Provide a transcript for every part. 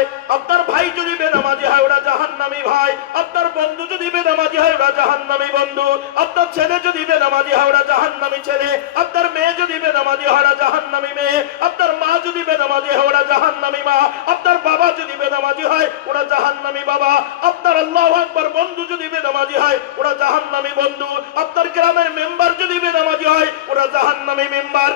হয়, আপনার ভাই যদি বেনামাজি হয় ওরা জাহান্নামী ভাই, আপনার বন্ধু যদি বেনামাজি হয় ওরা জাহান্নামী বন্ধু, আপনার ছেলে যদি বেনামাজি হয় ওরা জাহান্নামী ছেলে, আপনার মেয়ে যদি বেনামাজি হয় ওরা জাহান্নামী মেয়ে, আপনার মা যদি বেনামাজি হয় ওরা জাহান্নামী মা, আপনার বাবা যদি বেনামাজি হয় ওরা জাহান্নামী বাবা, আপনার আল্লাহু আকবার বন্ধু যদি বেনামাজি হয় ওরা জাহান্নামী বন্ধু, আপনার গ্রামের মেম্বার যদি বেনামাজি হয় ওরা জাহান্নামী মেম্বার,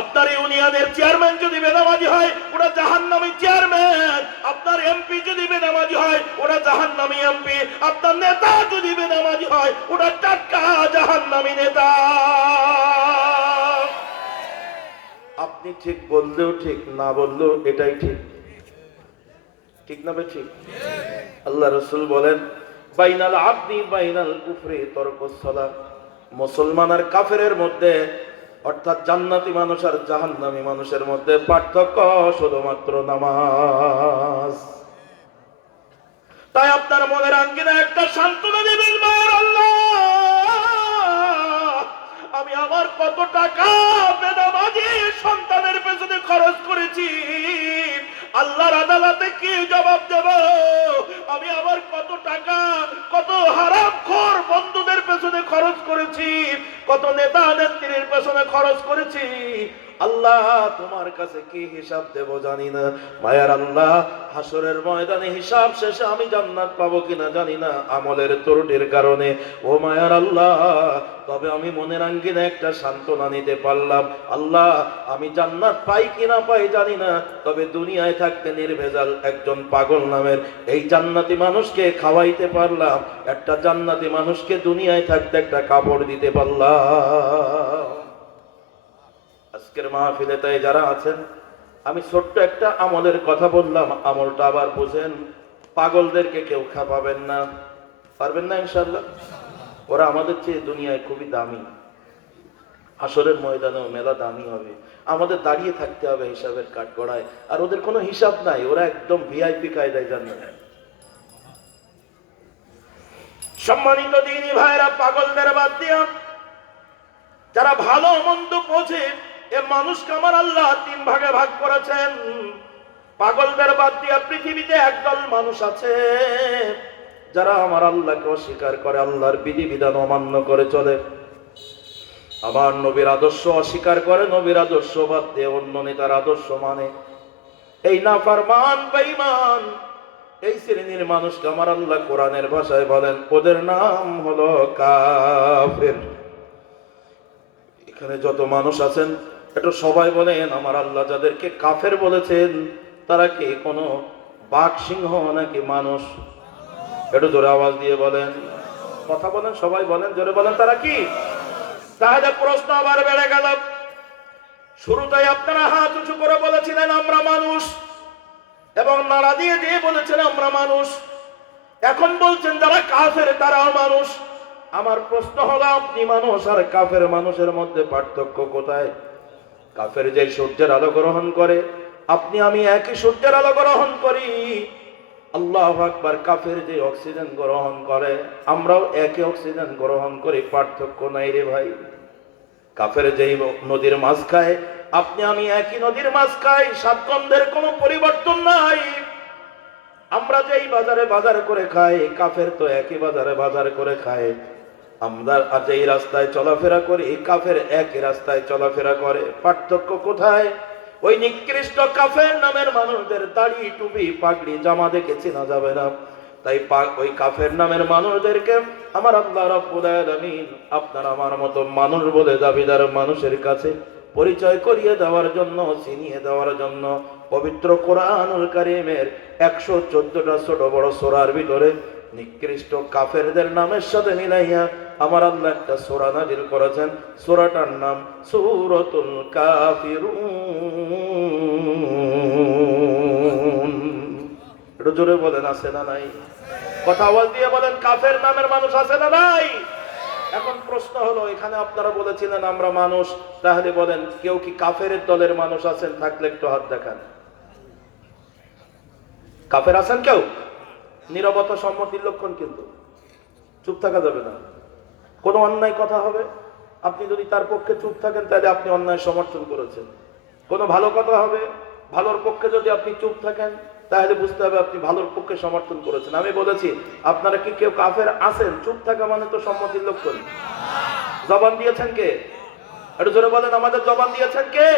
আপনার ইউনিয়নের চেয়ারম্যান যদি বেনামাজি হয় ওরা জাহান্নামী চেয়ারম্যান, আপনার এমপি যদি বেনামাজি হয় ওরা জাহান্নামী এমপি, আপনার নেতা যদি বেনামাজি হয় ওরা টাটকা জাহান্নামী নেতা। আপনি ঠিক বললেও ঠিক, না বললেও এটাই ঠিক, ঠিক না ঠিক? আল্লাহ রাসূল বলেন বাইনাল আবদি বাইনাল কুফরি তরকুস সালাত, মুসলমান আর কাফেরের মধ্যে অর্থাৎ জান্নাতি মানুষ আর জাহান্নামী মানুষের মধ্যে পার্থক্য শুধুমাত্র নামাজ। তাই আপনার মনের আঙ্গিনা একটা সান্ত্বনা দেবেন, মায়ের আল্লাহ আমি আমার কত টাকা বেনামাজি সন্তানের পেছনে খরচ করেছি, আল্লাহর আদালতে কি জবাব দেব? আমি আমার কত টাকা কত হারামখোর বন্ধুদের পেছনে খরচ করেছি, কত নেতা নেত্রীর পেছনে খরচ করেছি, আল্লাহ তোমার কাছে কি হিসাব দেব জানি না। মায়ার আল্লাহ হাসরের ময়দানে হিসাব শেষে আমি জান্নাত পাবো কিনা জানি না আমলের ত্রুটির কারণে। ও মায়ার আল্লাহ তবে আমি মনের আঙ্গিনা একটা সান্ত্বনা নিতে পারলাম, আল্লাহ আমি জান্নাত পাই কিনা পাই জানি না, তবে দুনিয়ায় থাকতে নির্ভেজাল একজন পাগল নামের এই জান্নাতি মানুষকে খাওয়াইতে পারলাম, একটা জান্নাতি মানুষকে দুনিয়ায় থাকতে একটা কাপড় দিতে পারলাম। আজকের মাহফিলে তাই যারা আছেন আমি ছোট্ট একটা আমলের কথা বললাম, আমলটা আবার বুঝেন। পাগলদেরকে কেউ খাপাবেন না, পারবেন না ইনশাআল্লাহ। ওরা আমাদের চেয়ে দুনিয়ায় খুবই দামি, হাসরের ময়দানেও মেলা দামি হবে। আমাদের দাঁড়িয়ে থাকতে হবে হিসাবের কাঠগড়ায়, আর ওদের কোনো হিসাব নাই, ওরা একদম ভিআইপি কায়দায় জান্নাত। সম্মানিত দ্বীনি ভাইরা, পাগলদের বাদ দিয়া যারা ভালো মন্দ বোঝে এ মানুষকে আমার আল্লাহ তিন ভাগে ভাগ করেছেন। পাগলদের বাদ দিয়া পৃথিবীতে একদল মানুষ আছে যারা আমার আল্লাহকে অস্বীকার করে, আল্লাহর বিধিবিধান অমান্য করে চলে, আমার নবীর আদর্শ অস্বীকার করে, নবীর আদর্শ বাদ দিয়ে অন্য নেতার আদর্শ মানে। এই নাফরমান বেঈমান এই শ্রেণীর মানুষকে আমার আল্লাহ কোরআনের ভাষায় বলেন ওদের নাম হলো কাফের। এখানে যত মানুষ আছেন এটা সবাই বলেন আমার আল্লাহ যাদেরকে কাফের বলেছেন তারা কি কোনো বাঘ সিংহ নাকি মানুষ? একটু জোরে আওয়াজ দিয়ে বলেন, কথা বলেন, সবাই বলেন, জোরে বলেন, তারা কি? তাহলে প্রশ্ন আবার বেড়ে গেল। শুরুতেই আপনারা হাত উঁচু করে বলেছিলেন আমরা মানুষ, এবং নাড়া দিয়ে দিয়ে বলেছেন আমরা মানুষ, এখন বলছেন যারা কাফের তারাও মানুষ। আমার প্রশ্ন হলো আপনি মানুষ আর কাফের মানুষের মধ্যে পার্থক্য কোথায়? কাফের যে সূর্যের আলো গ্রহণ করে, আপনি আমি একই সূর্যের আলো গ্রহণ করি। আল্লাহু আকবার। কাফের যে অক্সিজেন গ্রহণ করে আমরাও একই অক্সিজেন গ্রহণ করি, পার্থক্য নাই রে ভাই। কাফের যেই নদীর মাছ খায় আপনি আমি একই নদীর মাছ খাই, স্বাদগন্ধের কোনো পরিবর্তন নাই। আমরা যেই বাজারে বাজার করে খাই কাফের তো একই বাজারে বাজার করে খায়। আমরা যেই রাস্তায় চলাফেরা করি কাফের একই রাস্তায় চলাফেরা করে, পার্থক্য কোথায়? ওই নিকৃষ্ট কাফের নামের মানুষদের দাড়ি টুপি পাগড়ি জামা দেখে চেনা যাবে না। তাই ওই কাফের নামের মানুষদেরকে আমার আল্লাহ রাব্বুল আলামিন আপনার আমার মতো মানুষ বলে দাবিদার মানুষের কাছে পরিচয় করিয়ে দেওয়ার জন্য, চিনিয়ে দেওয়ার জন্য পবিত্র কোরআনুল কারীমের 114টা ছোট বড় সূরার ভিতরে নিকৃষ্ট কাফেরদের নামের সাথে মিলাইয়া আমার আল্লাহ একটা সূরা নাযিল করেছেন। সূরাটার নাম সূরাতুল কাফিরুন। একটু জোরে বলেন আছে না নাই? কথা আওয়াজ দিয়ে বলেন কাফের নামের মানুষ আছে না নাই? এখন প্রশ্ন হলো এখানে আপনারা বলেছিলেন আমরা মানুষ, তাহলে বলেন কেউ কি কাফের দলের মানুষ আছেন? থাকলে একটু হাত দেখান। কাফের আছেন কেউ? নীরবতা সম্মতির লক্ষণ, কিন্তু চুপ থাকা যাবে না। কোনো অন্যায় কথা হবে আপনি যদি তার পক্ষে চুপ থাকেন তাহলে আপনি অন্যায় সমর্থন করেছেন। কোনো ভালো কথা হবে ভালোর পক্ষে যদি আপনি চুপ থাকেন তাহলে বুঝতে হবে আপনি ভালোর পক্ষে সমর্থন করেছেন। আমি বলেছি আপনারা কি কেউ কাফের আছেন? চুপ থাকা মানে তো সম্মতির লক্ষণ। জবান দিয়েছেন কে? একটু জোরে বলেন, আমাদের জবান দিয়েছেন কে?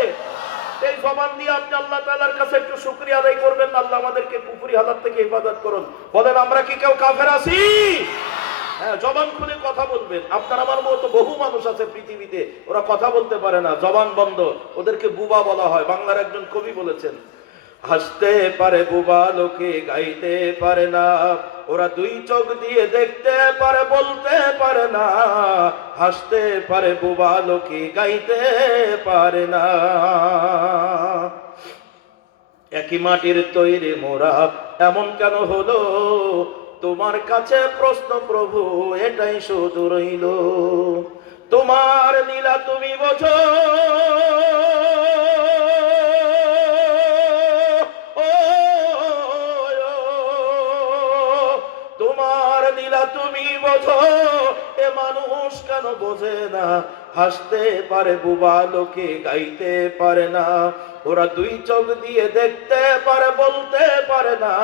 এই জবান দিয়ে আপনি আল্লাহ তাআলার কাছে একটু শুকরিয়া আদায় করবেন, আল্লাহ আমাদেরকে কুফরি হালাত থেকে হেফাজত করুন। বলেন আমরা কি কেউ কাফের আছি? হ্যাঁ, জবান খুলে কথা বলবেন। আপনার আমার মতো বহু মানুষ আছে পৃথিবীতে, ওরা কথা বলতে পারে না, জবান বন্ধ, ওদেরকে বুবা বলা হয়। বাংলার একজন কবি বলেছেন, হাসতে পারে বুবা লোকে গাইতে পারে না, ওরা দুই চোখ দিয়ে দেখতে পারে বলতে পারে না, হাসতে পারে বুবা লোকে গাইতে পারে না। একই মাটির তৈরি মোরা এমন কেন হলো, তোমার কাছে প্রশ্ন প্রভু এটাই শুধু রইল। তোমার লীলা তুমি বোঝো, তোমার লীলা তুমি বোঝো, এ মানুষ কেন বোঝে না, হাসতে পারে বুবা লোকে গাইতে পারে না, ওরা দুই চোখ দিয়ে দেখতে পারে বলতে পারে না,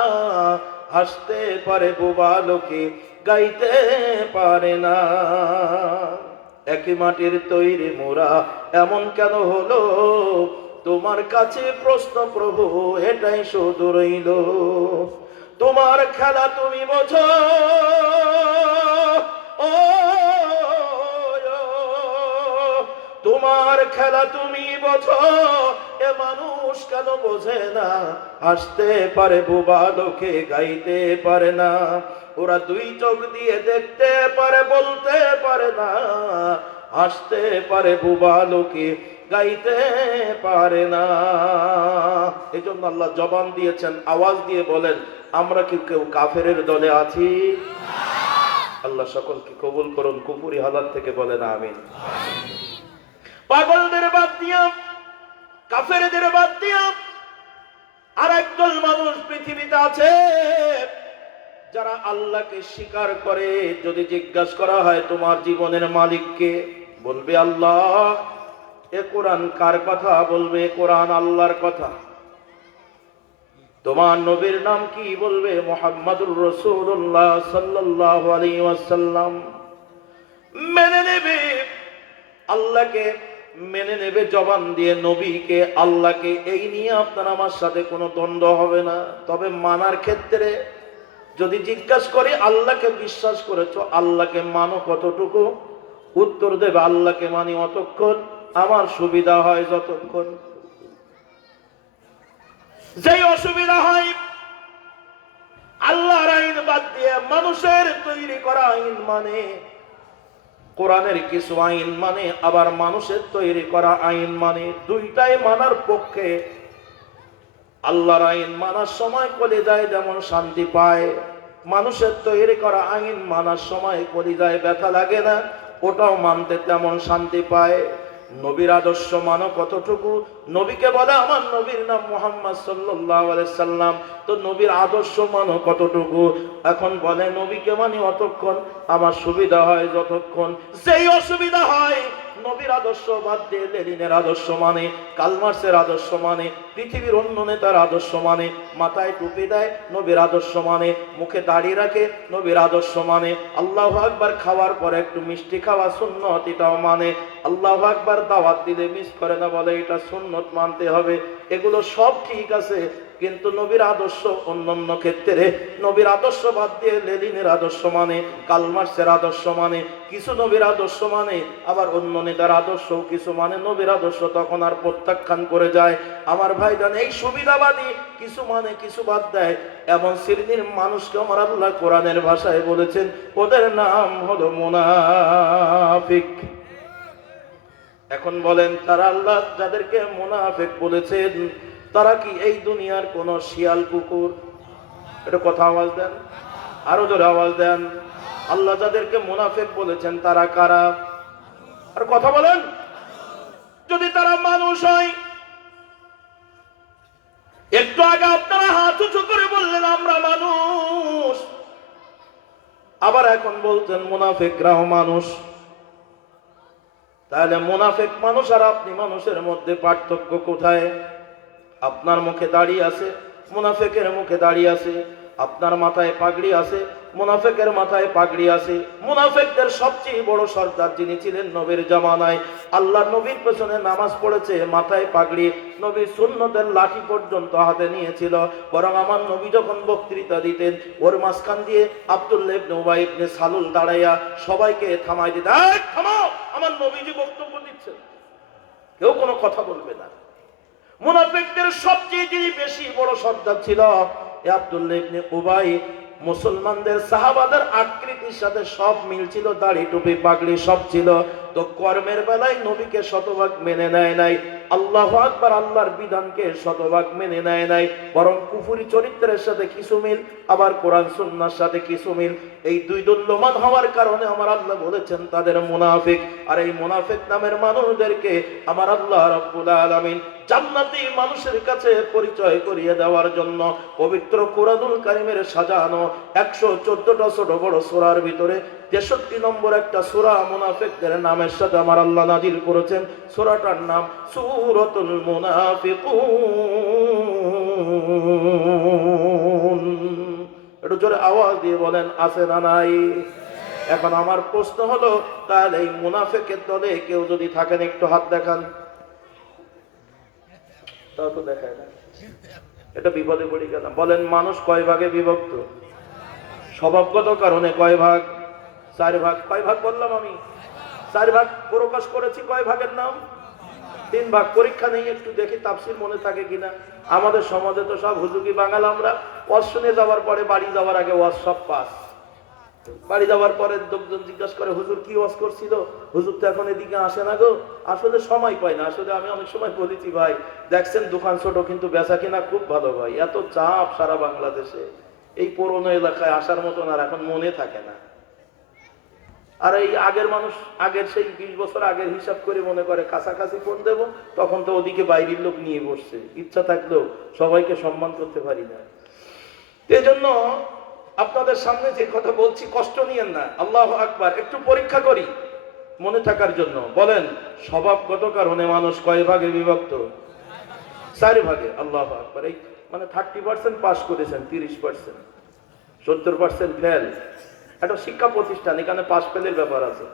হাসতে পারে বুবা লোকে গাইতে পারে না। একই মাটির তৈরি মোরা এমন কেন হলো, তোমার কাছে প্রশ্ন প্রভু এটাই শুধু রইল। তোমার খেলা তুমি বোঝো, ও তোমার খেলা তুমি বোঝো, এ মানুষ কেন বোঝে না, হাসতে পারে বুবা লোকে গাইতে পারে না, ওরা দুই চোখ দিয়ে দেখতে পারে বলতে পারে না, হাসতে পারে বুবা লোকে গাইতে পারে না। এই জন্য আল্লাহ জবান দিয়েছেন, আওয়াজ দিয়ে বলেন আমরা কি কেউ কাফেরের দলে আছি? আল্লাহ সকলকে কবুল করুন, কুফরি হালাত থেকে বলেন আমিন। পাগলদের বাদ দিয়া, কাফেরদের বাদ দিয়া আর একদল মানুষ পৃথিবীতে আছে যারা আল্লাহকে স্বীকার করে। যদি জিজ্ঞাসা করা হয় তোমার জীবনের মালিককে, বলবে আল্লাহ। এ কোরআন কার কথা? বলবে কোরআন আল্লাহর কথা। তোমার নবীর নাম কি? বলবে মুহাম্মাদুর রাসূলুল্লাহ সাল্লাল্লাহু আলাইহি ওয়াসাল্লাম। মেনে নেবে আল্লাহকে, মেনে নেবে জবান দিয়ে নবীকে, আল্লাহকে। এই নিয়ে আপনার আমার সাথে কোনো দ্বন্দ্ব হবে না। তবে মানার ক্ষেত্রে যদি জিজ্ঞাসা করে আল্লাহকে বিশ্বাস করেছো, আল্লাহকে মানো কতটুকু? উত্তর দেবে আল্লাহকে মানি অতক্ষণ, আমার সুবিধা হয় যতক্ষণ। যেই অসুবিধা হয় আল্লাহর আইন বাদ দিয়ে মানুষের তৈরি করা আইন মানে, কোরআনের কিছু আইন মানে, আবার মানুষের তৈরি করা আইন মানে, দুইটাই মানার পক্ষে। আল্লাহর আইন মানার সময় কলিজায় যেমন শান্তি পায়, মানুষের তৈরি করা আইন মানার সময় কলিজায় ব্যথা লাগে না, ওটাও মানতে তেমন শান্তি পায়। নবীর আদর্শ মানো কতটুকু? নবীকে বলে আমার নবীর নাম মুহাম্মদ সাল্লাল্লাহু আলাইহি সাল্লাম, তো নবীর আদর্শ মানো কতটুকু? এখন বলে নবীকে মানি অতক্ষণ, আমার সুবিধা হয় যতক্ষণ। যেই অসুবিধা হয় নবীর আদর্শ বাদ দিয়ে লেনিনের আদর্শ মানে, কালমার্সের আদর্শ মানে, পৃথিবীর অন্য নেতার আদর্শ মানে, মাথায় টুপি দেয় নবীর আদর্শ মানে, মুখে দাড়ি রাখে নবীর আদর্শ মানে, আল্লাহু আকবার খাওয়ার পরে একটু মিষ্টি খাওয়া সুন্নত এটাও মানে, আল্লাহু আকবার দাওয়াত দিলে মিস করে না, বলে এটা সুন্নত মানতে হবে। এগুলো সব ঠিক আছে, কিন্তু নবীর আদর্শ অন্যান্য ক্ষেত্রে নবীর আদর্শ বাদ দিয়ে লেনিনের আদর্শ মানে, কালমার্সের আদর্শ মানে, কিছু নবীর আদর্শ মানে, আবার অন্য নেতার আদর্শ কিছু মানে, নবীর আদর্শ তখন আর প্রত্যাখ্যান করে যায়। আমার ভাইজান, এই সুবিধাবাদী কিছু মানে কিছু বাদ দেয়, এমন শ্রেণীর মানুষকে আমার আল্লাহ কোরআনের ভাষায় বলেছেন ওদের নাম হলো মুনাফিক। এখন বলেন তারা, আল্লাহ যাদেরকে মুনাফিক বলেছেন তারা কি এই দুনিয়ার কোন শিয়াল কুকুর? এটা কথা আওয়াজ দেন, আরো জোরে আওয়াজ দেন। আল্লাহ যাদেরকে মুনাফিক বলেছেন তারা কারা? আর কথা বলেন। যদি তারা মানুষ হয়, একটু আগে আপনারা হাত উঁচু করে বললেন আমরা মানুষ, আবার এখন বলছেন মুনাফিকরাও মানুষ। তাহলে মুনাফিক মানুষ আর আপনি মানুষের মধ্যে পার্থক্য কোথায়? আপনার মুখে দাড়ি আছে, মুনাফিকের মুখে দাঁড়িয়ে আছে, আপনার মাথায় পাগড়ি আছে, মুনাফিকের মাথায় পাগড়ি আছে। মুনাফিকদের সবচেয়ে বড় সর্দার যিনি ছিলেন নবীর জামানায়, আল্লাহ নবীর পেছনে নামাজ পড়েছে, মাথায় পাগড়ি, নবীর সুন্নতের লাঠি পর্যন্ত হাতে নিয়েছিল। বরং আমার নবী যখন বক্তৃতা দিতেন, ওর মাঝখান দিয়ে আব্দুল্লাহ ইবনে উবাই ইবনে সালুল দাঁড়াইয়া সবাইকে থামাই দিতেন, এই থামাও, আমার নবীজি বক্তব্য দিচ্ছেন, কেউ কোনো কথা বলবে না। মুনাফিকদের সবচেয়ে যিনি বেশি বড় সর্দার ছিল আব্দুল্লাহ ইবনে উবাই, মুসলমানদের সাহাবাদের আকৃতির সাথে সব মিল ছিল, দাড়ি টুপি পাগড়ি সব ছিল, তো কর্মের বেলায় নবীকে শতভাগ মেনে নেয় নাই, আল্লাহু আকবার, আল্লাহর বিধানকে শতভাগ মেনে নেয় নাই, বরং কুফরি চরিত্রের সাথে কিছু মিল, আবার কোরআন সুন্নাহর সাথে কিছু মিল। এই দুই দণ্ডমান হওয়ার কারণে আমার আল্লাহ বলেছেন তাদের মুনাফিক। আর এই মুনাফিক নামের মানুষদেরকে আমার আল্লাহ রাব্বুল আলামিন জান্নাতি মানুষের কাছে পরিচয় করিয়ে দেওয়ার জন্য পবিত্র কুরআনুল কারীমের সাজানো 114টা ছোট বড় সূরার ভিতরে 63 নম্বর একটা সূরা মুনাফিকদের নামের সাথে আমার আল্লাহ নাজিল করেছেন। সূরাটার নাম সূরাতুল মুনাফিকুন। একটু জোরে আওয়াজ দিয়ে বলেন আছে না নাই? এখন আমার প্রশ্ন হলো, তাহলে এই মুনাফিকের দলে কেউ যদি থাকেন একটু হাত দেখান। তাও তো দেখায় না, এটা বিপদে পড়ে গেলাম। বলেন মানুষ কয় ভাগে বিভক্ত? স্বভাবগত কারণে কয় ভাগ? 4 ভাগ। কয় ভাগ বললাম আমি? 4 ভাগ প্রকাশ করেছি। কয় ভাগের নাম? 3 ভাগ। পরীক্ষা নেই, একটু দেখি তাফসীর মনে থাকে কিনা। আমাদের সমাজে তো সব হুজুকি বাঙাল, আমরা ওয়াজ শুনে যাওয়ার পরে বাড়ি যাওয়ার আগে ওয়াজ সব পাস, বাড়ি যাওয়ার পরে লোকজন জিজ্ঞাসা করে হুজুর কি ওয়াজ করছিল, হুজুর তো এখন এদিকে আসে না গো। আসলে সময় পাই না। আসলে আমি অনেক সময় বলেছি, ভাই দেখছেন দোকান ছোট কিন্তু বেচা কিনা খুব ভালো, ভাই এত চাপ সারা বাংলাদেশে, এই পুরোনো এলাকায় আসার মতন আর এখন মনে থাকে না। আর এই আগের মানুষ, আগের সেই 20 বছর আগের হিসাব করে মনে করে কাছাকাছি ফোন দেবো, তখন তো ওদিকে বাইরের লোক নিয়ে বসছে, ইচ্ছা থাকলেও সবাইকে সম্মান করতে পারি না। এই জন্য আপনাদের সামনে যে কথা বলছি কষ্ট নিয়েন না, আল্লাহু আকবার, একটু পরীক্ষা করি মনে থাকার জন্য। বলেন স্বভাবগত কারণে মানুষ কয় ভাগে বিভক্ত? 4 ভাগে। আল্লাহু আকবার। এই মানে 30% পাস করেছেন, 30%, 70% ফেল। একটা শিক্ষা প্রতিষ্ঠান, এখানে পাস ফেলের ব্যাপার আছে।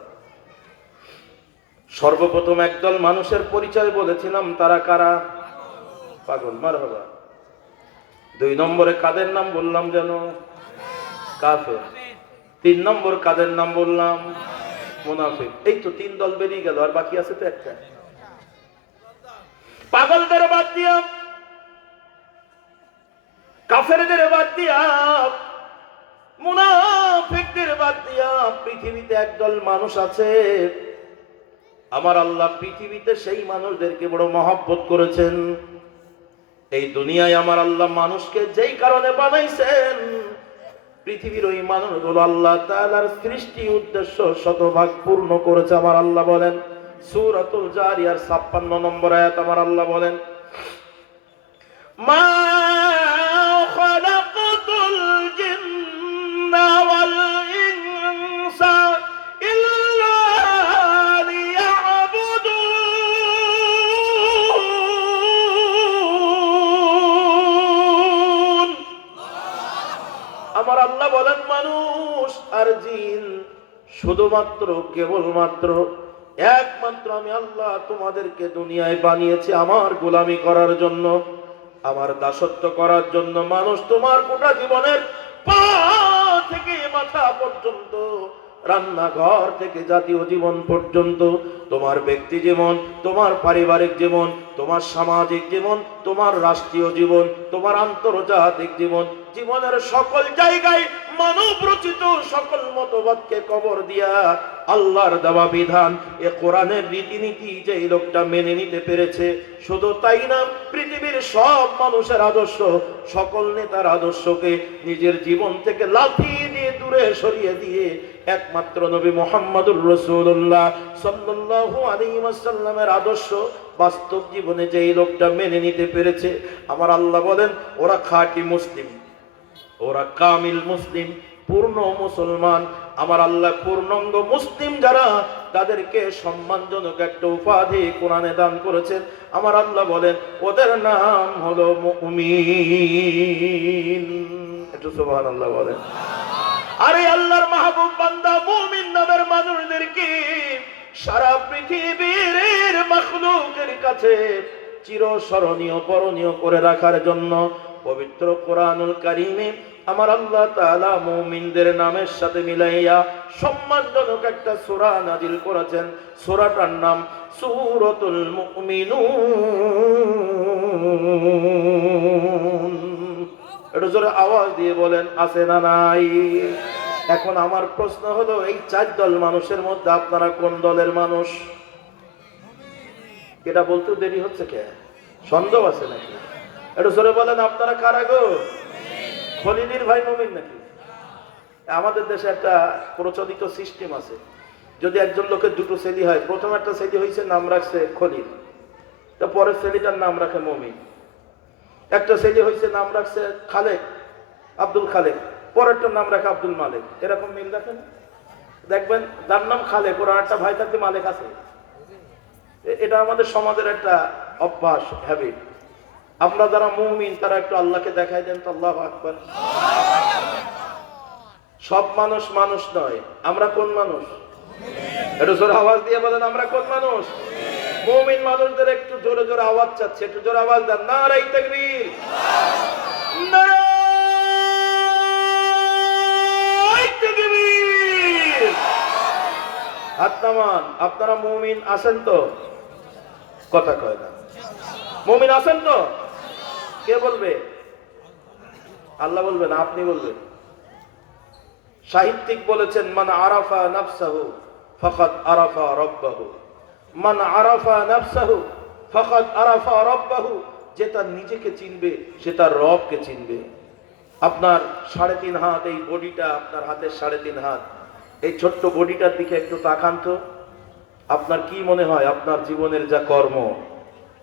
সর্বপ্রথম একদল মানুষের পরিচয় বলেছিলাম, তারা কারা? পাগল। মারহাবা। 2 নম্বরে কাদের নাম বললাম যেন? কাফের। 3 নম্বর কাদের নাম বললাম? মুনাফিক। এই তো 3 দল বেরিয়ে গেল, আর বাকি আছে তো একটা। পাগলদের বাদ দিয়া, কাফেরদের বাদ দিয়া, মুনাফিকদের বাদ দিয়া পৃথিবীতে একদল মানুষ আছে, আমার আল্লাহ পৃথিবীতে সেই মানুষদেরকে বড় মহব্বত করেছেন। এই দুনিয়ায় আমার আল্লাহ মানুষকে যেই কারণে বানাইছেন, পৃথিবীর ওই মানুষগুলো আল্লাহ তাআলার সৃষ্টি উদ্দেশ্য শতভাগ পূর্ণ করেছে। আমার আল্লাহ বলেন সূরাতুল জারিয়ার 56 নম্বর আয়াত, আমার আল্লাহ বলেন মা খালাকাতুল জিন্না ওয়াল ইনসা ইল্লা লিয়াবুদুন। আমার আল্লাহ বলেন মানুষ আর জিন শুধুমাত্র, কেবলমাত্র, একমাত্র আমি আল্লাহ তোমাদেরকে দুনিয়ায় বানিয়েছি আমার গোলামি করার জন্য, আমার দাসত্ব করার জন্য। মানুষ তোমার গোটা জীবনের পা থেকে মাথা পর্যন্ত, রান্নাঘর থেকে জাতীয় জীবন পর্যন্ত, তোমার ব্যক্তি জীবন, তোমার পারিবারিক জীবন, তোমার সামাজিক জীবন, তোমার রাষ্ট্রীয় জীবন, তোমার আন্তর্জাতিক জীবন, জীবনের সকল জায়গায় মানব রচিত সকল মতবাদকে কবর দিয়া আল্লাহর দেওয়া বিধান, এ কোরআনের রীতিনীতি যে এই লোকটা মেনে নিতে পেরেছে, শুধু তাই না, পৃথিবীর সব মানুষের আদর্শ, সকল নেতার আদর্শকে নিজের জীবন থেকে লাথি দিয়ে দূরে সরিয়ে দিয়ে একমাত্র নবী মুহাম্মদুর রাসূলুল্লাহ সাল্লাল্লাহু আলাইহি ওয়াসাল্লামের আদর্শ বাস্তব জীবনে যে এই লোকটা মেনে নিতে পেরেছে, আমার আল্লাহ বলেন ওরা খাঁটি মুসলিম, ওরা কামিল মুসলিম। পূর্ণ মুসলমান, আমার আল্লাহ পূর্ণাঙ্গ মুসলিম যারা, তাদেরকে সম্মানজনক একটা উপাধি কোরআনে দান করেছেন। আমার আল্লাহ বলেন ওদের নাম হলো মুমিন। একটু সুবহানাল্লাহ বলেন। আরে আল্লাহর মাহবুব বান্দা মুমিন নামের মানুষদেরকে সারা পৃথিবীর মাখলুকের কাছে চিরস্মরণীয় বরণীয় করে রাখার জন্য পবিত্র কোরআনুল কারীমে আমার আল্লাহ তাআলা মুমিনদের নামের সাথে মিলাইয়া সম্মানজনক একটা সূরা নাজিল করেছেন। সূরাটার নাম সূরাতুল মুমিনুন। একটু জোরে আওয়াজ দিয়ে বলেন আছে না নাই? এখন আমার প্রশ্ন হলো, এই 4 দল মানুষের মধ্যে আপনারা কোন দলের মানুষ? এটা বলতে দেরি হচ্ছে কে? সন্দেহ আছে নাকি? একটু জোরে বলেন আপনারা কারা গো? খলিলির ভাই মুমিন নাকি? আমাদের দেশে একটা প্রচলিত সিস্টেম আছে, যদি একজন লোকের দুটো ছেলে হয়, প্রথম একটা ছেলে হয়েছে নাম রাখছে খলিল, তো পরের ছেলেটার নাম রাখে মুমিন। একটা ছেলে হয়েছে নাম রাখছে খালেক, আব্দুল খালেক, পরেরটার নাম রাখে আব্দুল মালিক। এরকম মিল রাখেন? দেখবেন যার নাম খালেক ওরা একটা ভাই থাকতে মালিক আছে। এটা আমাদের সমাজের একটা অভ্যাস, হ্যাবিট। আমরা যারা মুমিন তারা একটু আল্লাহকে দেখাই দেন তো, আল্লাহু আকবার। সব মানুষ মানুষ নয়, আমরা কোন মানুষ? একটু জোরে আওয়াজ দিয়ে বলেন আমরা কোন মানুষ? মুমিন মানুষদের একটু জোরে জোরে আওয়াজ চাচ্ছে, একটু জোরে আওয়াজ দেন। নারায়ে তাকবীর, নারায়ে তাকবীর। হাত নামান। আপনারা মুমিন আছেন তো? কথা কয় না। মুমিন আছেন তো? কে বলবে? আল্লাহ বলবেন, আপনি বলবেন। সাহিত্যিক বলেছেন মান আরাফা নাফসাহু ফাকাদ আরাফা রাব্বাহু, মান আরাফা নাফসাহু ফাকাদ আরাফা রাব্বাহু। যে তার নিজেকে চিনবে সে তার রবকে চিনবে। আপনার 3.5 হাত এই বডিটা, আপনার হাতের 3.5 হাত, এই ছোট্ট বডিটার দিকে একটু তাকান তো। আপনার কি মনে হয় আপনার জীবনের যা কর্ম,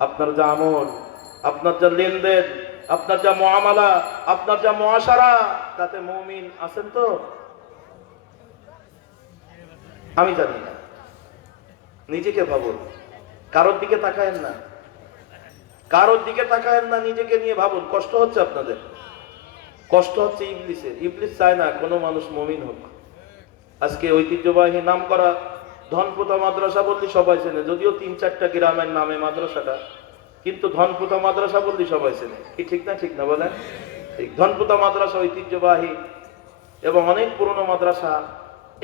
আপনার যা আমল, আপনার যা লেনদেন, আপনার যা মুআমালা, আপনার যা মুআশারা, তাতে মুমিন আছেন তো? আমি জানি না, নিজেকে ভাবুন। কারোর দিকে তাকায়েন না, কারোর দিকে তাকায়েন না, নিজেকে নিয়ে ভাবুন। কষ্ট হচ্ছে আপনাদের? কষ্ট হচ্ছে ইবলিসের। ইবলিস চায় না কোনো মানুষ মুমিন হোক। আজকে ঐতিহ্যবাহী নাম করা ধনপুতা মাদ্রাসা বললি সবাই চেনে, যদিও 3-4টা গ্রামের নামে মাদ্রাসাটা, কিন্তু ধনপুতা মাদ্রাসা বললি সবাই চেনে। কি ঠিক না? ঠিক না বলেন? ঠিক। ধনপুতা মাদ্রাসা ঐতিহ্যবাহী এবং অনেক পুরনো মাদ্রাসা।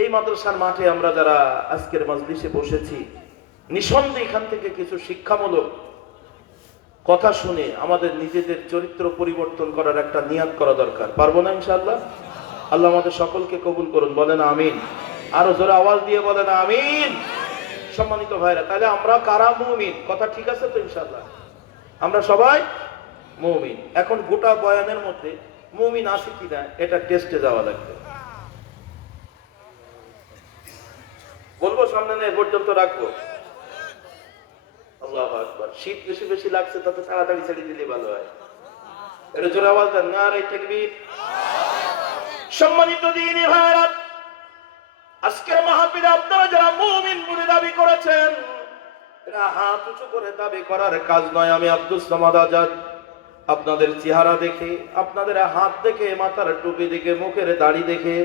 এই মাদ্রাসার মাঠে আমরা যারা আজকের মজলিসে বসেছি, নিঃসন্দেহে এখান থেকে কিছু শিক্ষামূলক কথা শুনে আমাদের নিজেদের চরিত্র পরিবর্তন করার একটা নিয়াত করা দরকার। পারবো না ইনশাআল্লাহ? আল্লাহ আমাদের সকলকে কবুল করুন। বলেন আমিন। আরো জোরে আওয়াজ দিয়ে বলেন আমিন। সম্মানিত ভাইরা, তাহলে আমরা কারা মুমিন? কথা ঠিক আছে তো ইনশাআল্লাহ? আমরা সবাই মুমিন। এখন গোটা বয়ানের মধ্যে মুমিন আছে কিনা এটা টেস্টে যাওয়া লাগবে। বলবো সামনে নেই পর্যন্ত রাখবো। আল্লাহু আকবার। শীত বেশি বেশি লাগছে, তাতে তাড়াতাড়ি ছেড়ে দিলে ভালো হয়। এটা জোরে আওয়াজ দেন। নারায়ে তাকবীর। সম্মানিত দ্বীনি ভাইরা, আজকের মাহফিলে আপনারা যারা মুমিন বলে দাবি করেছেন, এটা হাত উঁচু করে দাবি করার কাজ নয়। আমি আব্দুস সামাদ আজাদ আপনাদের চেহারা দেখে, আপনাদের হাত দেখে, মাথার টুপি দেখে, মুখের দাড়ি দেখে,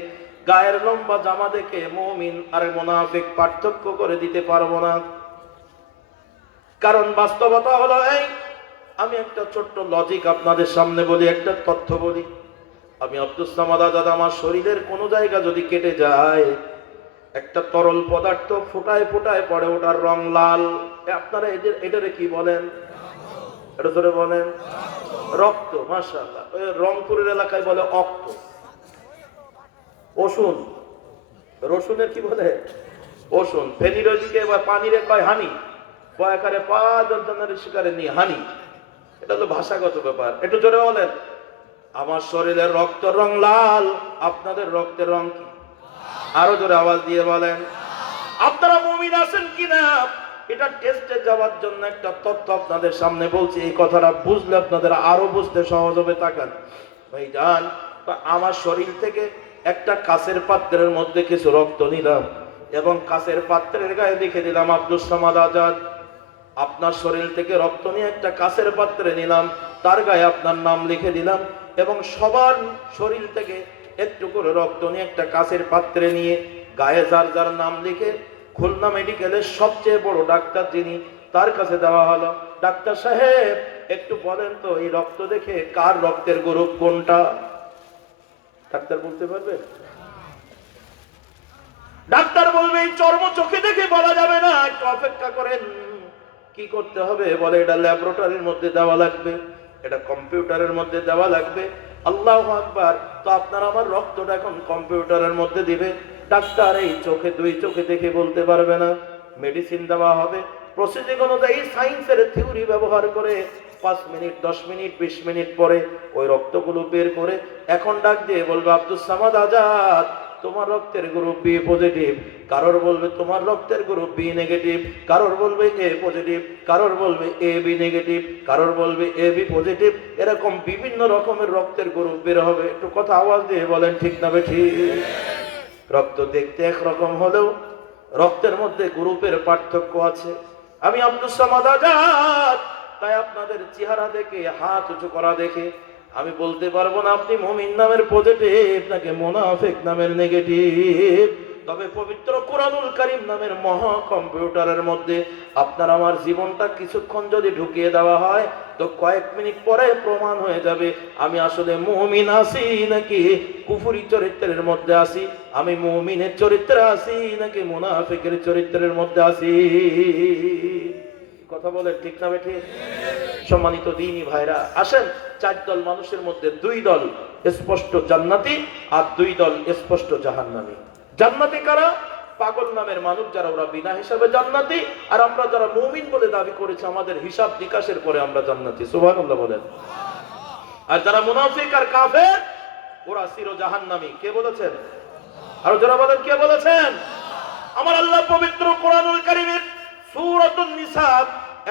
গায়ের লম্বা জামা দেখে মুমিন আর মুনাফিক পার্থক্য করে দিতে পারবো না। কারণ বাস্তবতা হলো এই, আমি একটা ছোট্ট লজিক আপনাদের সামনে বলি, একটা তথ্য বলি। আমি আব্দুস সামাদ আজাদ, আমার শরীরের কোনো জায়গা যদি কেটে যায়, একটা তরল পদার্থ ফোটায় ফোটায় পড়ে, ওটার রং লাল। আপনারা এটারে কি বলেন? এটা ধরে বলেন রক্ত। মাশাআল্লাহ। রংপুরের এলাকায় বলে অক্ত। ওসুন, রসুনের কি বলে? ওসুন। ফেনির ওইদিকে বা পানিরে কয় হানি, কয়াকারে পা দন্তনের শিকারে নিয়ে হানি। এটা তো ভাষাগত ব্যাপার। একটু জোরে বলেন। আমার শরীরের রক্ত রং লাল, আপনাদের রক্তের রং কি? আরো জোরে আওয়াজ দিয়ে বলেন। আপনারা মুমিন আছেন কিনা এটা টেস্টে যাওয়ার জন্য একটা তথ্য আপনাদের সামনে বলছি। এই কথাটা বুঝলে আপনাদের আরো বুঝতে সহজ হবে। তাকান ভাই যান, আমার শরীর থেকে একটা কাঁচের পাত্রের মধ্যে কিছু রক্ত নিলাম এবং কাঁচের পাত্রের গায়ে লিখে দিলাম আব্দুস সামাদ আজাদ। আপনার শরীর থেকে রক্ত নিয়ে একটা কাঁচের পাত্রে নিলাম, তার গায়ে আপনার নাম লিখে দিলাম এবং সবার শরীর থেকে একটু করে রক্ত নিয়ে একটা কাঁচের পাত্রে নিয়ে গায়ে যার যার নাম লিখে খুলনা মেডিকেলের সবচেয়ে বড় ডাক্তার যিনি, তার কাছে দেওয়া হলো। ডাক্তার সাহেব একটু বলেন তো এই রক্ত দেখে কার রক্তের গ্রুপ কোনটা? ডাক্তার বলতে পারবে? ডাক্তার বলবে এই চর্ম চোখে দেখে বলা যাবে না, একটু অপেক্ষা করেন। কি করতে হবে? বলে এটা ল্যাবরেটরির মধ্যে দেওয়া লাগবে, এটা কম্পিউটারের মধ্যে দেওয়া লাগবে। আল্লাহু আকবার। তো আপনার আমার রক্তটা এখন কম্পিউটারের মধ্যে দিবে। ডাক্তার এই চোখে দুই চোখে দেখে বলতে পারবে না, মেডিসিন দেওয়া হবে প্রসিডিং অনুযায়ী সায়েন্সের থিওরি ব্যবহার করে 5 মিনিট 10 মিনিট 20 মিনিট পরে ওই রক্তগুলো বের করে এখন ডাক দিয়ে বলবে আব্দুস সামাদ আজাদ তোমার রক্তের গ্রুপ বি পজিটিভ, কারোর বলবে তোমার রক্তের গ্রুপ বি নেগেটিভ, কারোর বলবে এ পজিটিভ, কারোর বলবে এ বি নেগেটিভ, কারোর বলবে এ বি পজিটিভ। এরকম বিভিন্ন রকমের রক্তের গ্রুপ বের হবে। একটু কথা আওয়াজ দিয়ে বলেন ঠিক না বেঠিক? রক্ত দেখতে একরকম হলেও রক্তের মধ্যে গ্রুপের পার্থক্য আছে। আমি আব্দুস সামাদ আজাদ, তাই আপনাদের চেহারা দেখে হাত উঁচু করা দেখে আমি বলতে পারবো না আপনি মুমিন নামের পজিটিভ নাকি মুনাফিক নামের নেগেটিভ। তবে পবিত্র কুরআনুল কারীম নামের মহা কম্পিউটারের মধ্যে আপনার আমার জীবনটা কিছুক্ষণ যদি ঢুকিয়ে দেওয়া হয় তো কয়েক মিনিট পরে প্রমাণ হয়ে যাবে আমি আসলে মুমিন আছি নাকি কুফরি চরিত্রের মধ্যে আছি, আমি মুমিনের চরিত্রে আছি নাকি মুনাফিকের চরিত্রের মধ্যে আছি। কথা বলেন ঠিক না বেঠিক? সম্মানিত দ্বীনি ভাইরা, আসেন 4 দল মানুষের মধ্যে 2 দল স্পষ্ট জান্নাতি আর 2 দল স্পষ্ট জাহান্নামী। জান্নাতি কারা? পাগল নামের মানুষ যারা, ওরা বিনা হিসাবে জান্নাতি। আর আমরা যারা মুমিন বলে দাবি করেছি আমাদের হিসাব নিকাশের পরে আমরা জান্নাতি। সুবহানাল্লাহ বলেন। আর যারা মুনাফিক আর কাফের ওরা চির জাহান্নামী। কে বলেছেন? আর যারা বলেন কে বলেছেন? আমার আল্লাহ পবিত্র কোরআনুল কারীমের সূরাতুন নিসা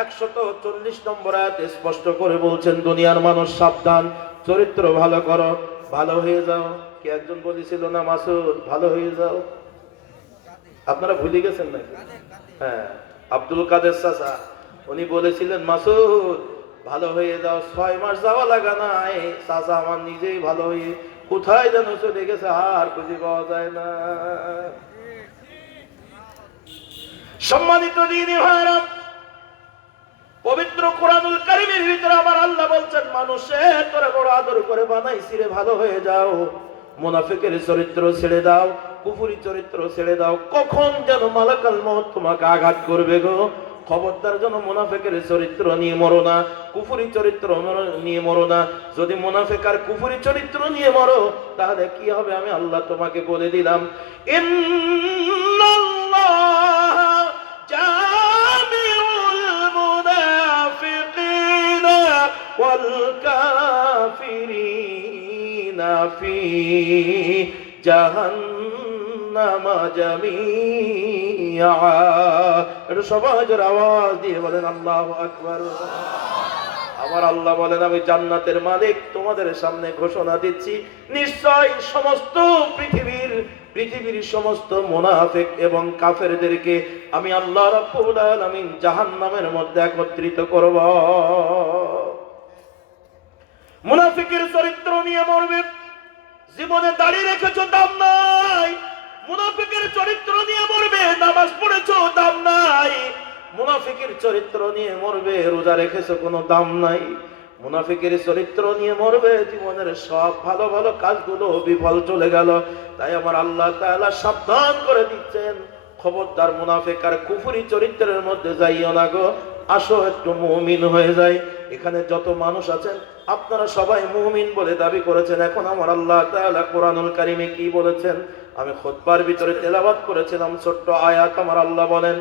140 নম্বর আয়াতে স্পষ্ট করে বলছেন দুনিয়ার মানুষ সাবধান, চরিত্র ভালো করো, ভালো হয়ে যাও। কে একজন বলেছিল না মাসুদ ভালো হয়ে যাও? আপনারা ভুলে গেছেন নাকি? হ্যাঁ, আব্দুল কাদের চাচা উনি বলেছিলেন মাসুদ ভালো হয়ে যাও। 6 মাস যাওয়া লাগা নাই, চাচা আমার নিজেই ভালো হয়ে কোথায় যেন চলে গেছে আর খুঁজে পাওয়া যায় না। সম্মানিত দ্বীনি ভাইরা, পবিত্র কোরআনুল কারীমের ভিতরে আমার আল্লাহ বলছেন মানুষের তোরা বড় আদর করে বানাইছি রে, ভালো হয়ে যাও। মুনাফিকের চরিত্র ছেড়ে দাও, কুফরি চরিত্র ছেড়ে দাও। কখন যেন মালাকাল মউত তোমাকে আঘাত করবে গো। খবরদার যেন মুনাফিকের চরিত্র নিয়ে মরো না, কুফরি চরিত্র নিয়ে মরো না। যদি মুনাফিক আর কুফরি চরিত্র নিয়ে মরো তাহলে কি হবে আমি আল্লাহ তোমাকে বলে দিলাম। ইন্নাল্লাহ জামিউল মুনাফিকিনা ওয়াল কাফিরিনা ফি জাহান্নামা জামিআ। এটা সবাই জোরে আওয়াজ দিয়ে বলেন আল্লাহু আকবার। আমার আল্লাহ বলেন আমি জান্নাতের মালিক তোমাদের সামনে ঘোষণা দিচ্ছি নিশ্চয় সমস্ত পৃথিবীর সমস্ত মুনাফিক এবং কাফেরদেরকে আমি আল্লাহ রাব্বুল আলামিন জাহান্নামের মধ্যে একত্রিত করব। মুনাফিকের চরিত্র নিয়ে মরবে, জীবনে দাড়ি রেখেছো দাম নাই। মুনাফিকের চরিত্র নিয়ে মরবে, নামাজ পড়েছো দাম নাই। মুনাফিকের চরিত্র নিয়ে মরবে, রোজা রেখেছো কোনো দাম নাই। মুনাফিকের চরিত্র নিয়ে মরবে, জীবনের সব ভালো ভালো কাজগুলো বিফল চলে গেল। তাই আমার আল্লাহ তাআলা সাবধান করে দিচ্ছেন খবরদার মুনাফিক আর কুফরি চরিত্রের মধ্যে যাইও না গো, আসো একটু মুমিন হয়ে যায়। এখানে যত মানুষ আছেন আপনারা সবাই মুমিন বলে দাবি করেছেন। এখন আমার আল্লাহ তাআলা কোরআনুল কারীমে কি বলেছেন আমি খুতবার ভিতরে তেলাওয়াত করেছিলাম ছোট্ট আয়াত। আমার আল্লাহ বলেন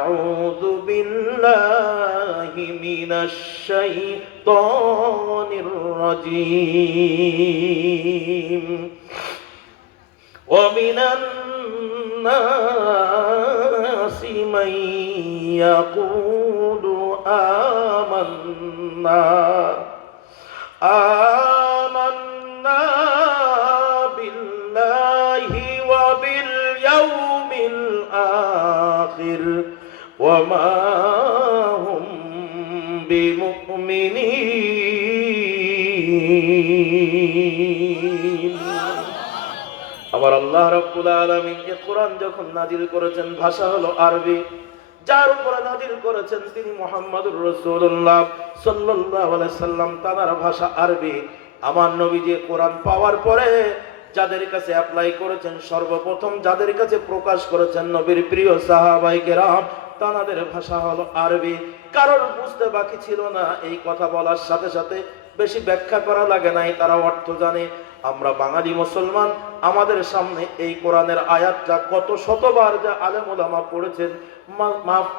আউযু বিল্লাহি মিনাশ শাইতানির রাজীম ওয়া মিনান নাসি মান ইয়াকুলু আমান্না বিল্লাহি ওয়া মা হুম বিমুমিনিন। আমার আল্লাহ রাব্বুল আলামিন যে কোরআন যখন নাজিল করেছেন ভাষা হলো আরবি, যার উপরে নাজিল করেছেন তিনি মুহাম্মদুর রাসূলুল্লাহ সাল্লাল্লাহু আলাইহি সাল্লাম, তার ভাষা আরবি। আমার নবী যে কোরআন পাওয়ার পরে যাদের কাছে অ্যাপ্লাই করেছেন, সর্বপ্রথম যাদের কাছে প্রকাশ করেছেন নবীর প্রিয় সাহাবায়ে কেরাম, তাদের ভাষা হলো আরবি। কারোর বুঝতে বাকি ছিল না, এই কথা বলার সাথে সাথে বেশি ব্যাখ্যা করা লাগে নাই, তারা অর্থ জানে। আমরা বাঙালি মুসলমান, আমাদের সামনে এই কোরআনের আয়াতটা কত শতবার যা আলেম ওলামা পড়েছেন,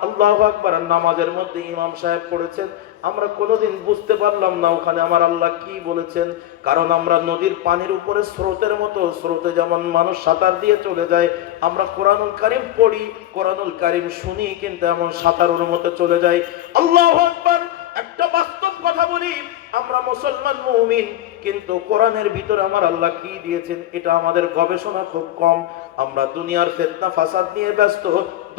আল্লাহু আকবার, নামাজের মধ্যে ইমাম সাহেব পড়েছেন, আমরা কোনোদিন বুঝতে পারলাম না ওখানে আমার আল্লাহ কি বলেছেন। কারণ আমরা নদীর পানির উপরে স্রোতের মতো, স্রোতে যেমন মানুষ সাঁতার দিয়ে চলে যায়, আমরা কোরআনুল কারীম পড়ি, কোরআনুল কারীম শুনি, কিন্তু এমন সাঁতারের মতো চলে যায়। আল্লাহু আকবার। একটা বাস্তব কথা বলি, আমরা মুসলমান মুমিন, কিন্তু কোরআনের ভিতরে আমার আল্লাহ কি দিয়েছেন এটা আমাদের গবেষণা খুব কম। আমরা দুনিয়ার ফিতনা ফাসাদ নিয়ে ব্যস্ত,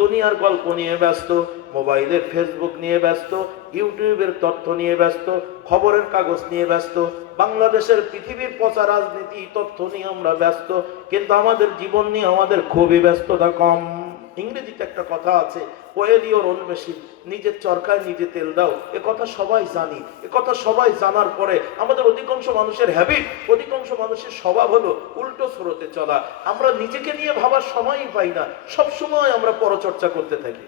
দুনিয়ার গল্প নিয়ে ব্যস্ত, মোবাইলের ফেসবুক নিয়ে ব্যস্ত, ইউটিউবের তথ্য নিয়ে ব্যস্ত, খবরের কাগজ নিয়ে ব্যস্ত, বাংলাদেশের পৃথিবীর পচা রাজনীতি তথ্য নিয়ে আমরা ব্যস্ত, কিন্তু আমাদের জীবন নিয়ে আমাদের খুবই ব্যস্ততা কম। ইংরেজিতে একটা কথা আছে, ওয়েল ইওর ওন মেশিন, নিজের চরকায় নিজে তেল দাও। এ কথা সবাই জানি, এ কথা সবাই জানার পরে আমাদের অধিকাংশ মানুষের হ্যাবিট, অধিকাংশ মানুষের স্বভাব হলো উল্টো স্রোতে চলা। আমরা নিজেকে নিয়ে ভাবার সময়ই পাই না, সব সময় আমরা পরচর্চা করতে থাকি,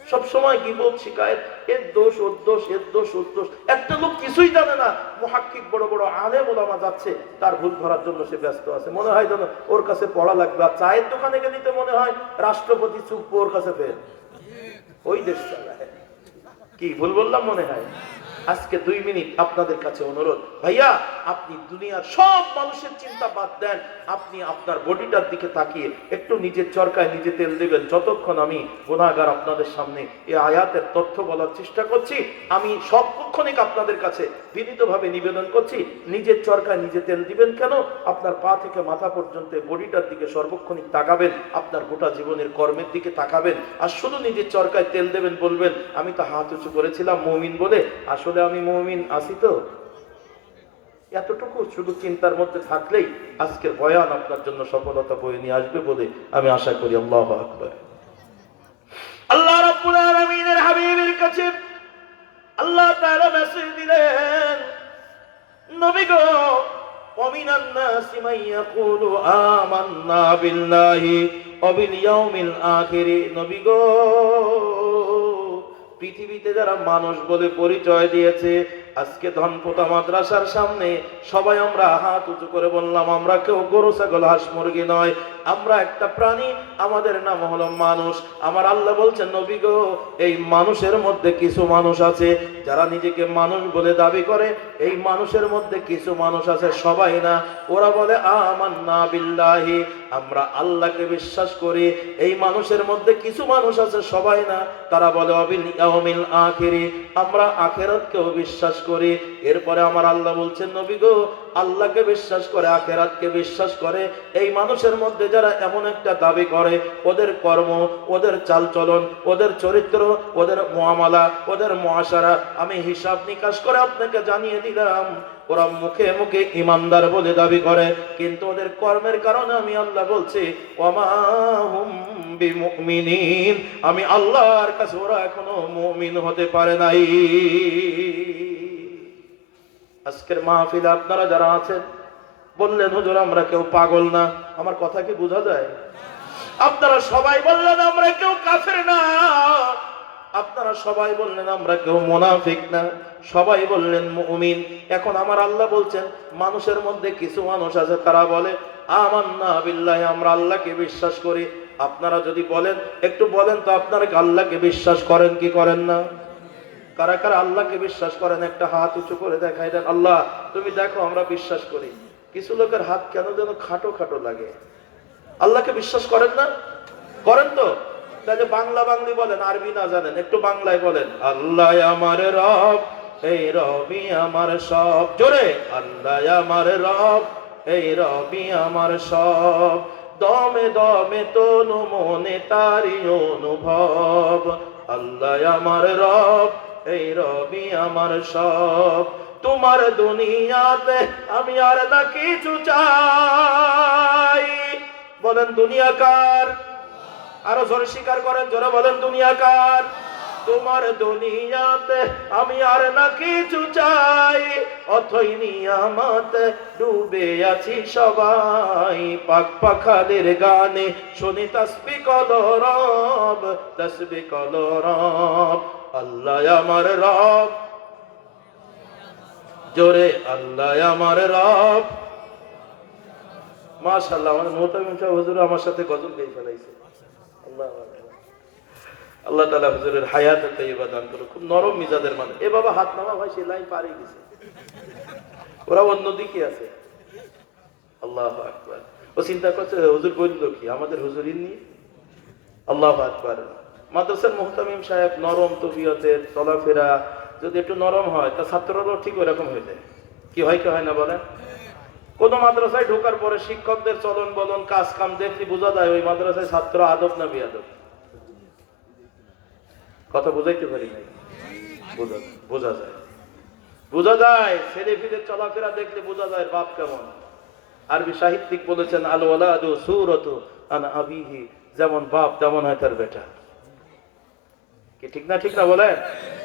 সব সময় গীবত শিকায়েত, এর দোষ ওর দোষ, এর দোষ ওর দোষ। একটা লোক কিছুই জানে না, মুহাক্কিক বড় বড় আলেম ওলামা যাচ্ছে, তার ভুল ধরার জন্য সে ব্যস্ত আছে, মনে হয় যেন ওর কাছে পড়া লাগবে। আর চায়ের দোকানে গেলে তো মনে হয় রাষ্ট্রপতি চুপ, ওর কাছে ফের ওই দেশ চালায়। কি ভুল বললাম মনে হয়? আজকে 2 মিনিট আপনাদের কাছে অনুরোধ, ভাইয়া আপনি দুনিয়ার সব মানুষের চিন্তা বাদ দেন, আপনি আপনার বডিটার দিকে তাকিয়ে একটু নিজের চরকায় নিজে তেল দেবেন। যতক্ষণ আমি গুনাহগার আপনাদের সামনে এই আয়াতের তথ্য বলার চেষ্টা করছি, আমি সর্বক্ষণিক আপনাদের কাছে বিনীতভাবে নিবেদন করছি, নিজের চরকায় নিজে তেল দিবেন কেন, আপনার পা থেকে মাথা পর্যন্ত বডিটার দিকে সর্বক্ষণিক তাকাবেন, আপনার গোটা জীবনের কর্মের দিকে তাকাবেন, আর শুধু নিজের চরকায় তেল দেবেন, বলবেন আমি তো হাত উঁচু করেছিলাম মুমিন বলে, আসলে আমি মুমিন আছি তো? এতটুকু শুধু চিন্তার মধ্যে থাকলেই আজকের বয়ান আপনার জন্য সফলতা বয়ে নিয়ে আসবে বলে আমি আশা করি। আল্লাহু আকবার। আল্লাহ রাব্বুল আলামিনের হাবিবের কাছে আল্লাহ তাআলা মেসেজ দিলেন, নবী গো, ওয়ামিনান নাসি মান ইয়াকুলু আমান্না বিল্লাহি ওয়া বিল ইয়াউমিল আখির। নবী গো, পৃথিবীতে যারা মানুষ বলে পরিচয় দিয়েছে, আজকে ধনপোতা মাদ্রাসার সামনে সবাই আমরা হাত উঁচু করে বললাম, আমরা কেউ গরু ছাগল হাঁস মুরগি নয়, আমরা একটা প্রাণী, আমাদের নাম হলো মানুষ। আমার আল্লাহ বলছেন, নবী গো, এই মানুষের মধ্যে কিছু মানুষ আছে যারা নিজেকে মানুষ বলে দাবি করে, এই মানুষের মধ্যে কিছু মানুষ আছে, সবাই না, ওরা বলে আমান্না বিল্লাহি, আমরা আল্লাহকে বিশ্বাস করি। এই মানুষের মধ্যে কিছু মানুষ আছে, সবাই না, তারা বলে অবিল ইয়াউমিল আখির, আমরা আখিরাতকেও বিশ্বাস করি। এরপরে আমার আল্লাহ বলছেন, নবী গো, আল্লাহকে বিশ্বাস করে, আখিরাতকে বিশ্বাস করে, এই মানুষের মধ্যে যারা এমন একটা দাবি করে, ওদের কর্ম, ওদের চালচলন, ওদের চরিত্র, ওদের মুআমালা, ওদের মুআশারা আমি হিসাব নিকাশ করে আপনাকে জানিয়ে দিলাম, ওরা মুখে মুখে ইমানদার বলে দাবি করে, কিন্তু ওদের কর্মের কারণে আমি আল্লাহ বলছি ওয়ামা হুম বিমুমিনিন, আমি আল্লাহর কাছে ওরা এখনো মুমিন হতে পারে নাই। আজকের মাহফিলে আপনারা যারা আছেন বললেন, হুজুর আমরা কেউ পাগল না, আমার কথা কি বোঝা যায়? আপনারা সবাই বললেন আমরা কেউ কাফের না, আপনারা সবাই বললেন আমরা কেউ মুনাফিক না, সবাই বললেন মুমিন। এখন আমার আল্লাহ বলছেন, মানুষের মধ্যে কিছু মানুষ আছে তারা বলে আমান্না বিল্লাহি, আমরা আল্লাহকে বিশ্বাস করি। আপনারা যদি বলেন, একটু বলেন তো, আপনারা কি আল্লাহকে বিশ্বাস করেন কি করেন না? কারা কারা আল্লাহকে বিশ্বাস করেন? একটা হাত উঁচু করে দেখাই দেন, আল্লাহ তুমি দেখো আমরা বিশ্বাস করি। কিছু লোকের হাত কেন যেন খাটো খাটো লাগে। আল্লাহকে বিশ্বাস করেন না? করেন তো? তাহলে বাংলা বাংলি বলেন, আরবি না জানেন একটু বাংলায় বলেন, আল্লাহ আমার রব, এই রবি আমার সব। জোরে, আল্লাহ আমার রব, এই রবি আমার সব। দমে দমে তনু মনে তারি অনুভব, আল্লাহ আমার রব, এই রবি আমার সব। তোমার দুনিয়াতে আমি আর না কিছু চাই। বলেন দুনিয়া কার? আরো জোরে স্বীকার করেন, জোরে বলেন দুনিয়া কার? তোমার দুনিয়াতে আমি আর না কিছু চাই, অথই নিয়ামতে ডুবে আছি সবাই। পাক পাখালির গানে শুনি তাসবিহ কলো রব, তাসবিহ কলো রব। আল্লাহ আমার রব, জোরে আল্লাহ আমার রব। মাশাআল্লাহ, আমার মুহতামিম সাহেব হুজুর আমার সাথে গজল গাই ফেলাইছে। আল্লাহ আল্লাহ তাআলা হুজুরের হায়াতে তাইয়্যিবা দান করুন। খুব নরম মিজাজের মানুষ। এ বাবা হাত নামা ভাই, সে লাইন পারে গেছে, ওরা অন্যদিকে আছে। আল্লাহু আকবার। ও চিন্তা করছে হুজুর বলল কি আমাদের হুজুরই নি। আল্লাহু আকবার। মাদ্রাসার মুহতামিম সাহেব নরম তবিয়তের, চলাফেরা যদি একটু নরম হয় তা ছাত্ররাও ঠিক ওরকম হয়ে যায়। কি হয় কি হয় না বলেন? কোন মাদ্রাসায় ঢোকার পরে শিক্ষকদের চলন বলন, কাজ কাম দেখলে বোঝা যায় ওই মাদ্রাসায় ছাত্র আদব না বেয়াদব। কথা বুঝাইতে পারি নাই? বোঝা যায়, বোঝা যায়। ছেলে ফিরে চলাফেরা দেখলে বোঝা যায় বাপ কেমন। আরবি সাহিত্যিক বলেছেন, আল ওয়ালাদু সূরাতু আন আবিহি, যেমন বাপ তেমন হয় তার বেটা। কি ঠিক না? ঠিক না বলেন?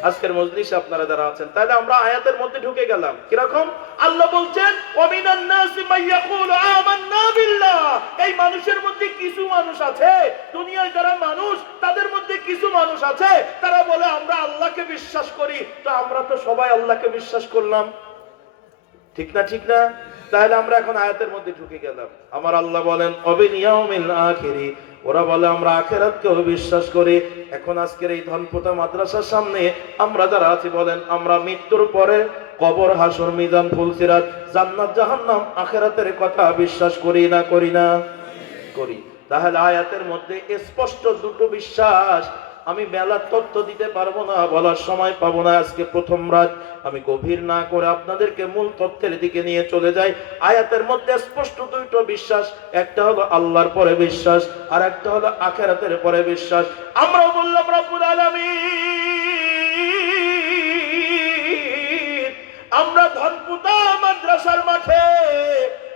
আজকের মজলিসে আপনারা যারা আছেন, তাহলে আমরা আয়াতের মধ্যে ঢুকে গেলাম। কিরকম? আল্লাহ বলছেন ওয়ামিনান নাসি মাইয়াকুলু আমান্না বিল্লাহ। এই মানুষের মধ্যে কিছু মানুষ আছে, দুনিয়ায় যারা মানুষ তাদের মধ্যে কিছু মানুষ আছে, তারা বলে আমরা আল্লাহকে বিশ্বাস করি। তো আমরা তো সবাই আল্লাহকে বিশ্বাস করলাম, ঠিক না? ঠিক না? তাহলে আমরা এখন আয়াতের মধ্যে ঢুকে গেলাম। আমার আল্লাহ বলেন অবিনিয়াউমিল আখিরি, ওরা বলে আমরা আখিরাতকেও বিশ্বাস করি। এখন আজকের এই ধনপোতা মাদ্রাসার সামনে আমরা যারা আছি বলেন আমরা মৃত্যুর পরে কবর, হাসর, মিজান, ফুলসিরাত, জান্নাত, জাহান্নাম, আখিরাতের কথা বিশ্বাস করি না করি না? করি। তাহলে আয়াতের মধ্যে স্পষ্ট দুটো বিশ্বাস। আমি মেলার তথ্য দিতে পারবো না, বলার সময় পাবো না। আজকে প্রথম রাত, আমি গভীর না করে আপনাদেরকে মূল তথ্যের দিকে নিয়ে চলে যাই। আয়াতের মধ্যে স্পষ্ট দুটো বিশ্বাস, একটা হলো আল্লাহর পরে বিশ্বাস, আর একটা হলো আখিরাতের পরে বিশ্বাস। আমরা বললাম রব্বুল আলামিন, আমরা ধনপুতা মাদ্রাসার মাঠে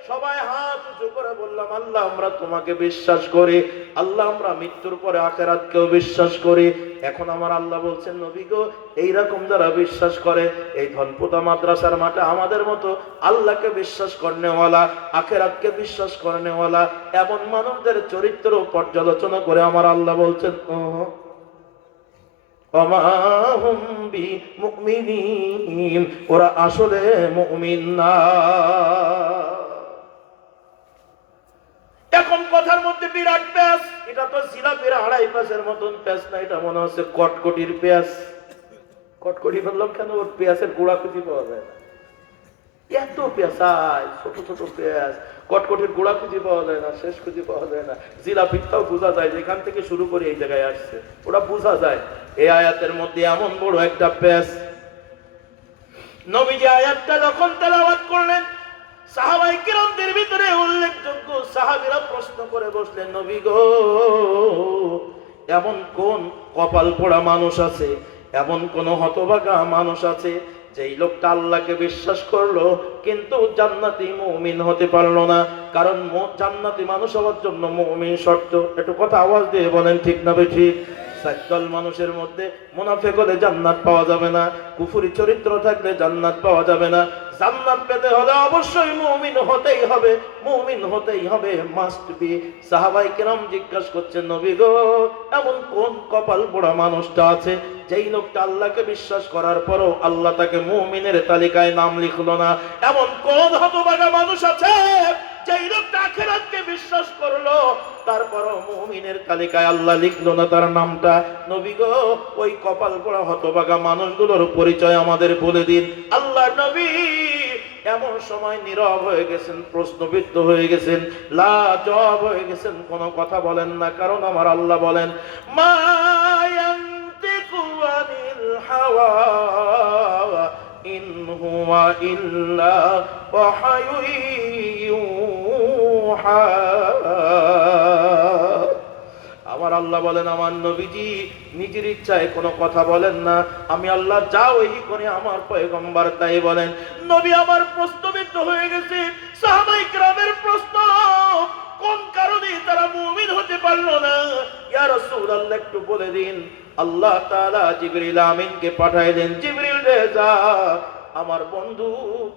সবাই হাত উঁচু করে বললাম আল্লাহ আমরা তোমাকে বিশ্বাস করি। আল্লাহ আমরা মৃত্যুর পরে আখিরাতকেও বিশ্বাস করি। এখন আমার আল্লাহ বলছেন নবী গো, এইরকম যারা বিশ্বাস করে এই ধনপোতা মাদ্রাসার মাঠে আমাদের মতো আল্লাহকে বিশ্বাস করনেওয়ালা, আখিরাতকে বিশ্বাস করনেওয়ালা এমন মানুষদের চরিত্র পর্যালোচনা করে আমার আল্লাহ বলছেন ওমা হুম বিমুমিনিন, ওরা আসলে মুমিন না। এখন কথার মধ্যে বিরাট পেঁয়াজ। এটা তো জিলাপির আড়াই পেঁয়াজের মতন পেঁয়াজ না, এটা মনে হচ্ছে কটকটির পেঁয়াজ। কটকটি বললাম কেন? ওর পেঁয়াজের গোড়া খুঁজি পাওয়া যায় না, এত পেঁয়াজ, ছোট ছোট পেঁয়াজ। কটকটির গোড়া খুঁজি পাওয়া যায় না, শেষ খুঁজি পাওয়া যায় না। জিলাপিটাও বোঝা যায় যেখান থেকে শুরু করে এই জায়গায় আসছে, ওটা বোঝা যায়। এই আয়াতের মধ্যে এমন বড় একটা পেঁয়াজ। নবীজি আয়াতটা যখন তেলাওয়াত করলেন, সাহাবায়ে কিরামদের ভিতরে উল্লেখযোগ্য সাহাবীরা প্রশ্ন করে বসলেন, নবী গো, এমন কোন কপাল পোড়া মানুষ আছে, এমন কোন হতভাগা মানুষ আছে যেই লোকটা আল্লাহকে বিশ্বাস করলো কিন্তু জান্নাতি মুমিন হতে পারলো না? কারণ জান্নাতি মানুষ হওয়ার জন্য মুমিন শর্ত। একটু কথা আওয়াজ দিয়ে বলেন ঠিক না ঠিক? সাইকল মানুষের মধ্যে মুনাফিক হলে জান্নাত পাওয়া যাবে না, কুফরি চরিত্র থাকলে জান্নাত পাওয়া যাবে না। জান্নাত পেতে হলে অবশ্যই মুমিন হতেই হবে, মুমিন হতেই হবে, মাস্ট বি। সাহাবায়ে কেরাম জিজ্ঞাসা করছেন নবী গো, এমন কোন কপাল পোড়া মানুষটা আছে যেই লোকটা আল্লাহকে বিশ্বাস করার পরও আল্লাহ তাকে মুমিনের তালিকায় নাম লিখলো না? এমন কোন হতভাগা মানুষ আছে যেই লোকটা আখিরাতকে বিশ্বাস করলো তারপরও মুমিনের তালিকায় আল্লাহ লিখলো না তার নামটা? নবী গো, ওই কপাল পোড়া হতভাগা মানুষগুলোর পরিচয় আমাদের বলে দিন। আল্লাহ নবী এমন সময় নীরব হয়ে গেছেন, প্রশ্নবিদ্ধ হয়ে গেছেন, লাজবাব হয়ে গেছেন, কোনো কথা বলেন না। কারণ আমার আল্লাহ বলেন মা ইয়ানতিকু আনিল হাওয়া ইন হুয়া ইল্লা ওয়াহয়ুন ইউহা। আমার আমার আল্লাহ বলেন, আমার নবীজি নিজের ইচ্ছায় কোনো কথা বলেন না, আমি আল্লাহ যা ওহী করে আমার পয়গম্বর তাই বলেন। নবী আমার প্রশ্নবিদ্ধ হয়ে গেছে। সাহাবায়ে কেরামের প্রশ্ন, কোন কারণে তারা মুমিন হতে পারলো না? ইয়া রাসূলুল্লাহ একটু বলে দিন। আল্লাহ তাআলা জিবরিল আমিনকে পাঠাইলেন, জিবরিল রে যা, আমার বন্ধু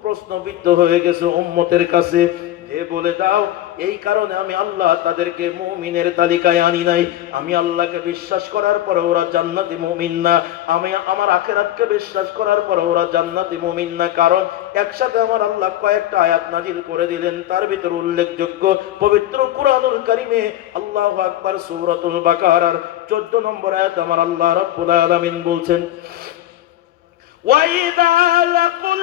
প্রশ্নবিদ্ধ হয়ে গেছে উম্মতের কাছে, যে বলে দাও এই কারণে আমি আল্লাহ তাদেরকে মুমিনের তালিকায় আনি নাই। আমি আল্লাহকে বিশ্বাস করার পরে ওরা জান্নাতি মুমিন না, আমি আমার আখিরাতকে বিশ্বাস করার পরে ওরা জান্নাতি মুমিন না। কারণ একসাথে আমার আল্লাহ কয়েকটা আয়াত নাজিল করে দিলেন, তার ভিতর উল্লেখযোগ্য পবিত্র কুরআনুল কারীমে আল্লাহু আকবার সূরাতুল বাকারার 14 নম্বর আয়াত আমার আল্লাহ রাব্বুল আলামিন বলছেন, ওয়াইদা লাকুল